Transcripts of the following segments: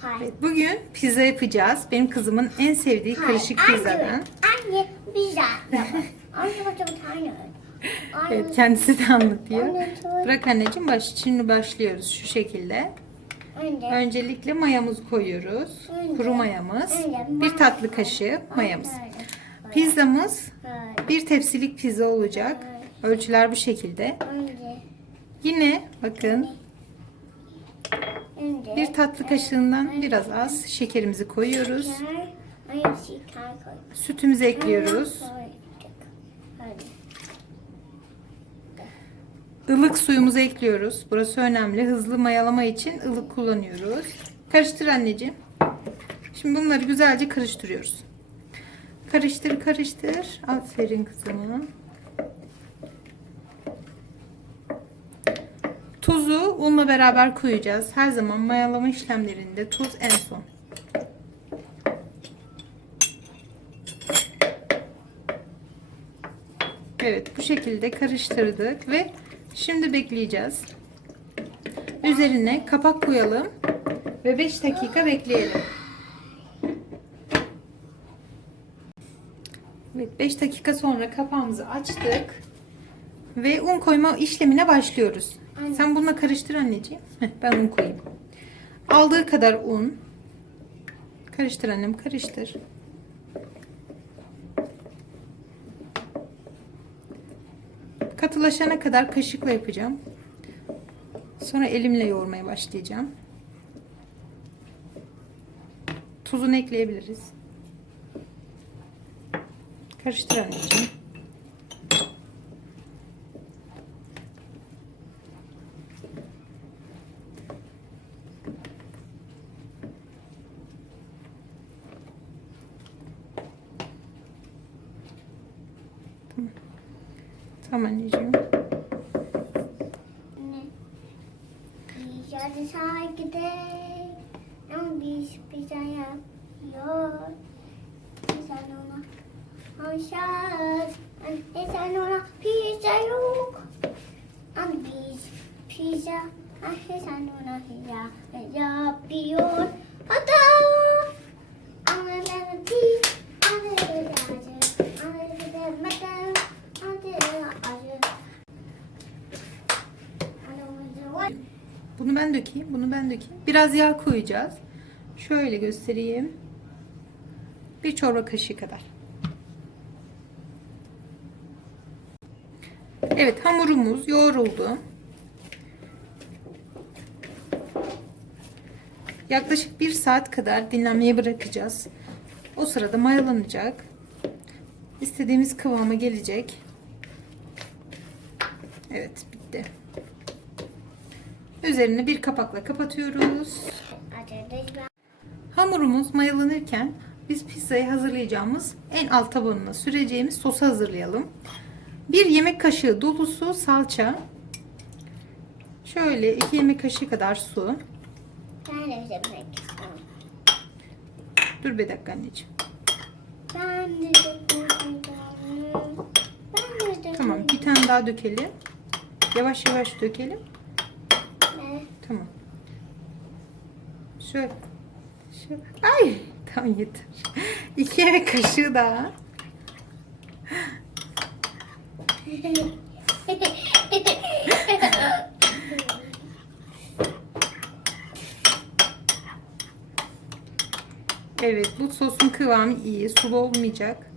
Hayır. Bugün pizza yapacağız. Benim kızımın en sevdiği karışık Hayır, pizzadan. Anne, anne pizza yapalım. Anne bak bir tane. Anne, Evet, kendisi de anlatıyor. Anne, Bırak anneciğim baş. Şimdi başlıyoruz şu şekilde. Önce, Öncelikle mayamızı koyuyoruz. Önce- Kuru mayamız. önce Bir tatlı kaşığı mayamız. Pizzamız Böyle. bir tepsilik pizza olacak. Ölçüler bu şekilde. Önce, Yine bakın önce. bir tatlı kaşığından biraz az şekerimizi koyuyoruz. Şeker, Anne şeker koy. Sütümüzü ekliyoruz. Hadi. Ilık suyumuzu ekliyoruz. Burası önemli. Hızlı mayalama için ılık kullanıyoruz. Karıştır anneciğim. Şimdi bunları güzelce karıştırıyoruz. Karıştır karıştır. Aferin kızıma. Tuzu unla beraber koyacağız. Her zaman mayalama işlemlerinde tuz en son. Evet bu şekilde karıştırdık ve şimdi bekleyeceğiz. Üzerine kapak koyalım ve 5 dakika bekleyelim. Evet 5 dakika sonra kapağımızı açtık ve un koyma işlemine başlıyoruz. Anne. Sen bununla karıştır anneciğim. Heh, ben un koyayım. Aldığı kadar un. Karıştır annem karıştır. Katılaşana kadar kaşıkla yapacağım. Sonra elimle yoğurmaya başlayacağım. Tuzunu ekleyebiliriz. Karıştır anneciğim. Tamam. Tamam anneciğim. Anne. Pizza dışarı gidelim. Ama biz pizza yapıyor. Pizza ona hoşaz. Anne sen ona pizza yok. Ama biz pizza. Anne sen ona pizza yapıyor. Hatta. Ama ben pizza. Anne bir acı. Anne bir de metal. Anne acı. Anne acı. Bunu ben dökeyim, bunu ben dökeyim. Biraz yağ koyacağız. Şöyle göstereyim. Bir çorba kaşığı kadar. Evet, hamurumuz yoğruldu. Yaklaşık bir saat kadar dinlenmeye bırakacağız. O sırada mayalanacak. İstediğimiz kıvama gelecek. Evet, bitti. Üzerini bir kapakla kapatıyoruz. Hamurumuz mayalanırken biz pizzayı hazırlayacağımız en alt tabanına süreceğimiz sosu hazırlayalım. Bir yemek kaşığı dolusu salça. Şöyle iki yemek kaşığı kadar su. Dur bir dakika anneciğim. Tamam bir tane daha dökelim. Yavaş yavaş dökelim. Ne? Tamam. Şöyle. Şöyle. Ay tamam yeter. İki yemek kaşığı daha. Evet bu sosun kıvamı iyi. Sulu olmayacak.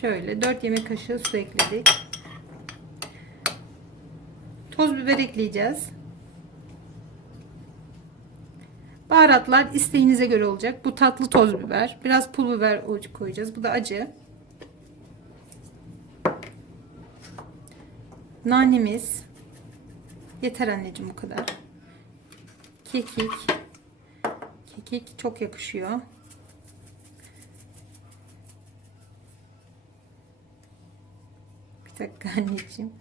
Şöyle 4 yemek kaşığı su ekledik. Toz biber ekleyeceğiz. Baharatlar isteğinize göre olacak. Bu tatlı toz biber. Biraz pul biber koyacağız. Bu da acı. Nanemiz. Yeter anneciğim bu kadar. Kekik. Kekik çok yakışıyor. Bir dakika anneciğim.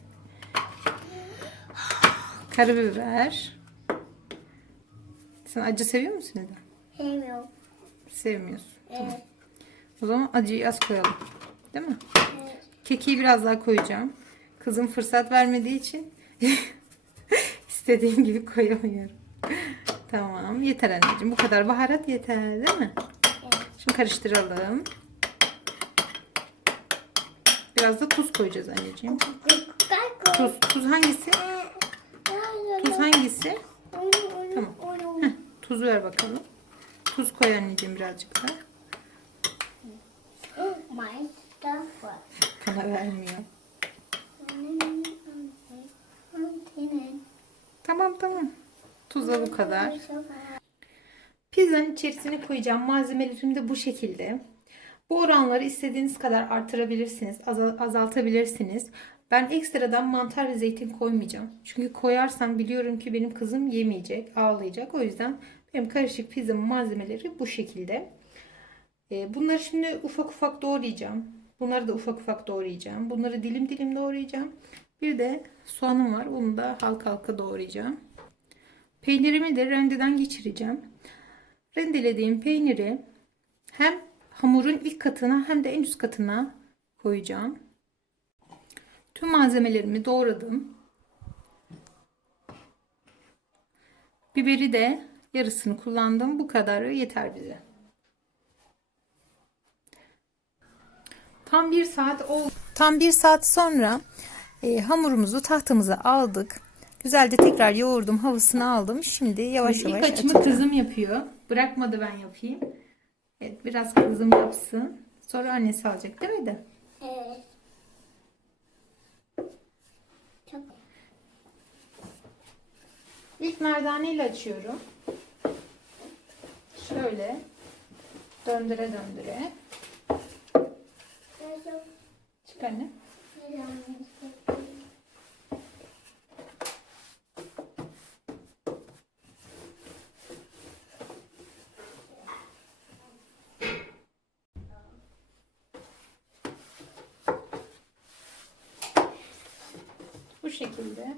Karabiber. Sen acı seviyor musun Nida? Sevmiyorum. Sevmiyorsun. Evet. O zaman acıyı az koyalım. Değil mi? Evet. Kekiği biraz daha koyacağım. Kızım fırsat vermediği için istediğim gibi koyamıyorum. Tamam yeter anneciğim. Bu kadar baharat yeter değil mi? Evet. Şimdi karıştıralım. Biraz da tuz koyacağız anneciğim. Tuz, tuz hangisi? Tuz hangisi? Tuz ver bakalım. Tuz koy anneciğim birazcık da. Bana vermiyor. Tamam tamam. Tuza bu kadar. Pizzanın içerisine koyacağım malzemelerim de bu şekilde. Bu oranları istediğiniz kadar artırabilirsiniz, azal- azaltabilirsiniz. Ben ekstradan mantar ve zeytin koymayacağım. Çünkü koyarsam biliyorum ki benim kızım yemeyecek, ağlayacak. O yüzden benim karışık pizzamın malzemeleri bu şekilde. Ee, Bunları şimdi ufak ufak doğrayacağım. Bunları da ufak ufak doğrayacağım. Bunları dilim dilim doğrayacağım. Bir de soğanım var. Onu da halka halka doğrayacağım. Peynirimi de rendeden geçireceğim. Rendelediğim peyniri hem hamurun ilk katına hem de en üst katına koyacağım. Tüm malzemelerimi doğradım. Biberi de yarısını kullandım. Bu kadarı yeter bize. Tam bir saat oldu. Tam bir saat sonra e, hamurumuzu tahtamıza aldık. Güzelce tekrar yoğurdum, havasını aldım. Şimdi yavaş yavaş İlk açımı açacağım. kızım yapıyor. Bırakmadı ben yapayım. Evet, biraz kızım yapsın. Sonra annesi alacak değil mi de? Evet. Çok İlk merdaneyle açıyorum. Şöyle döndüre döndüre. Çık anne. Bu şekilde.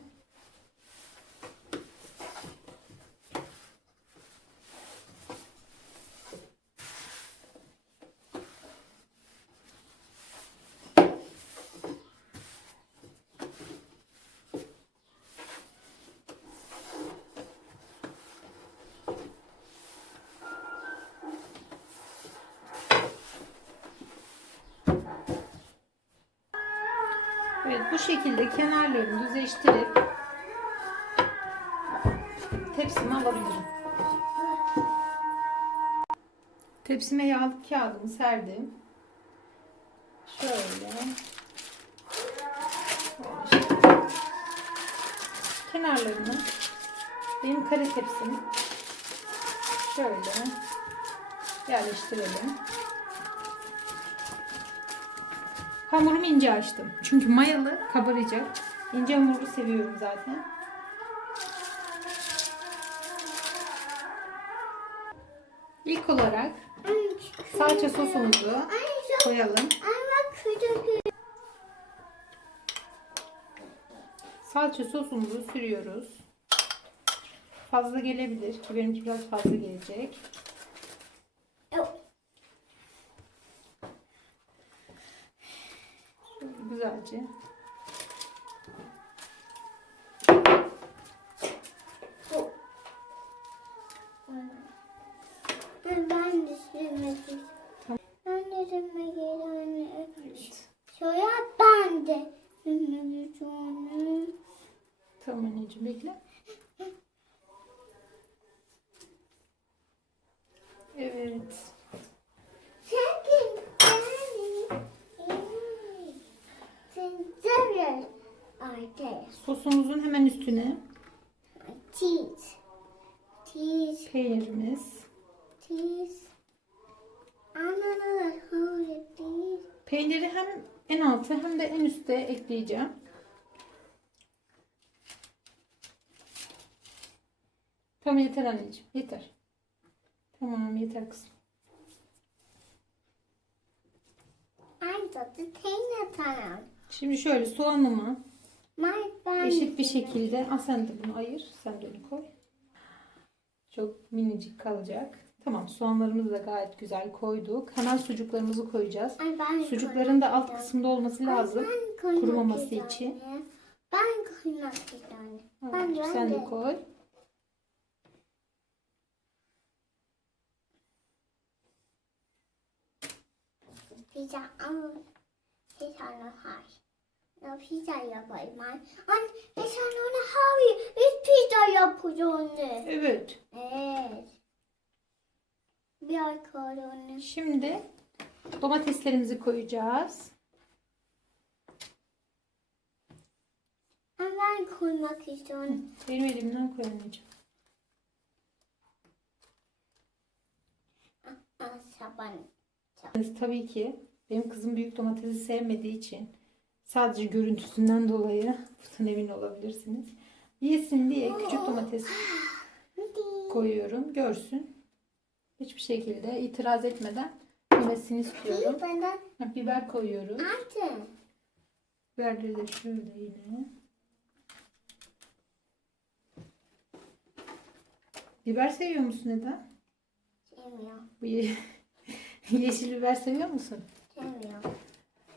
Evet bu şekilde kenarlarını düzleştirip tepsime alabilirim. Tepsime yağlı kağıdımı serdim. Şöyle. Kenarlarını benim kare tepsim şöyle yerleştirelim. Hamurumu ince açtım. Çünkü mayalı kabaracak. İnce hamuru seviyorum zaten. İlk olarak salça sosumuzu koyalım. Salça sosumuzu sürüyoruz. Fazla gelebilir ki benimki biraz fazla gelecek. Şöyle güzelce. Ben de sürmek istiyorum. Ben de sürmek istiyorum. Evet. Şöyle ben de sürmek istiyorum. Tamam anneciğim bekle. Evet. Sen kim? Artık. Sosumuzun hemen üstüne Cheese. Cheese. peynirimiz. Cheese. Peyniri hem en altı hem de en üstte ekleyeceğim. Tamam yeter anneciğim. Yeter. Tamam yeter kızım. I'm the container time. Şimdi şöyle soğanımı eşit bir şekilde. Aa, sen de bunu ayır. Sen de onu koy. Çok minicik kalacak. Tamam soğanlarımızı da gayet güzel koyduk. Hemen sucuklarımızı koyacağız. Ay, ben Sucukların da alt kısımda olması lazım. Ay, kurumaması için. Ben koymak istiyorum. Evet, ben sen de, de koy. Güzel pizza ama pizzanın har. Ya pizza yapayım ben. Anne pizzanın har. Biz pizza yapıyoruz. Evet. Evet. Bir ay kaldı. Şimdi domateslerimizi koyacağız. Ben koymak istiyorum. Benim elimden koy anneciğim. Aa, saban. Tabii ki benim kızım büyük domatesi sevmediği için sadece görüntüsünden dolayı bundan emin olabilirsiniz. Yesin diye küçük domates koyuyorum. Görsün. Hiçbir şekilde itiraz etmeden yemesini istiyorum. Biber koyuyoruz. attı. Biberleri de şöyle yine. Biber seviyor musun Eda? Sevmiyor. Yeşil biber seviyor musun? Sevmiyor.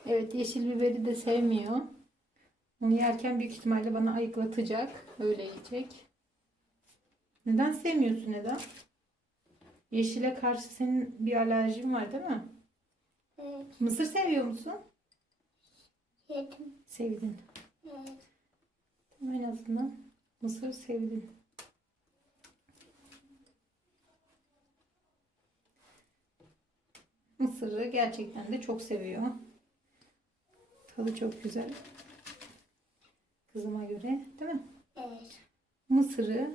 Evet yeşil biberi de sevmiyor. Onu yerken büyük ihtimalle bana ayıklatacak. Öyle yiyecek. Neden sevmiyorsun Eda? Yeşile karşı senin bir alerjin var değil mi? Evet. Mısır seviyor musun? Yedim. Sevdin. Evet. En azından mısır sevdin. Mısırı gerçekten de çok seviyor. Tadı çok güzel. Kızıma göre değil mi? Evet. Mısırı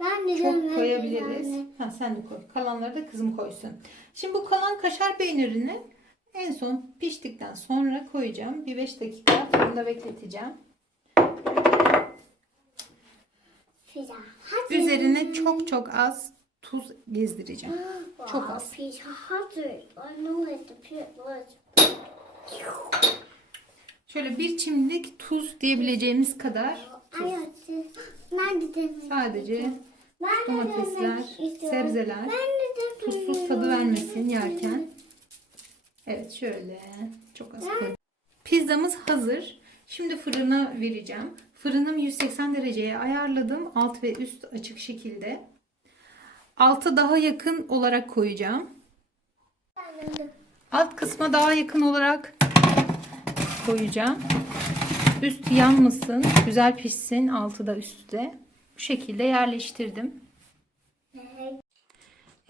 Ben de çok koyabiliriz. de. Ha, sen de koy. Kalanları da kızım koysun. Şimdi bu kalan kaşar peynirini en son piştikten sonra koyacağım. Bir 5 dakika fırında bekleteceğim. Üzerine çok çok az tuz gezdireceğim. Çok az. Şöyle bir çimdik tuz diyebileceğimiz kadar tuz. Sadece domatesler, sebzeler tuzsuz tadı vermesin yerken. Evet şöyle çok az koy. Pizzamız hazır. Şimdi fırına vereceğim. Fırınım 180 dereceye ayarladım. Alt ve üst açık şekilde. Altı daha yakın olarak koyacağım. Alt kısma daha yakın olarak koyacağım. Üst yanmasın, güzel pişsin, altı da üstü de. Bu şekilde yerleştirdim.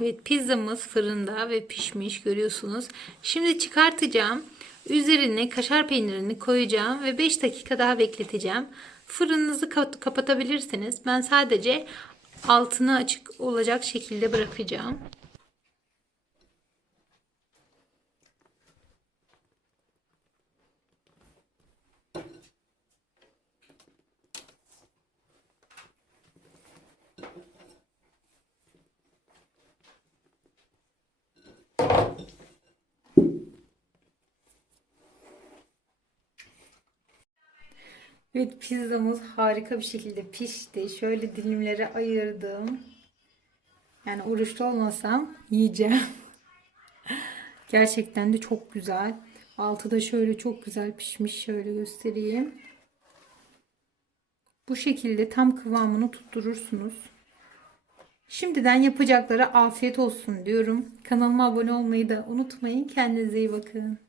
Evet pizzamız fırında ve pişmiş görüyorsunuz. Şimdi çıkartacağım. Üzerine kaşar peynirini koyacağım ve 5 dakika daha bekleteceğim. Fırınınızı ka- kapatabilirsiniz. Ben sadece altını açık olacak şekilde bırakacağım. Evet pizzamız harika bir şekilde pişti. Şöyle dilimlere ayırdım. Yani oruçlu olmasam yiyeceğim. Gerçekten de çok güzel. Altı da şöyle çok güzel pişmiş. Şöyle göstereyim. Bu şekilde tam kıvamını tutturursunuz. Şimdiden yapacaklara afiyet olsun diyorum. Kanalıma abone olmayı da unutmayın. Kendinize iyi bakın.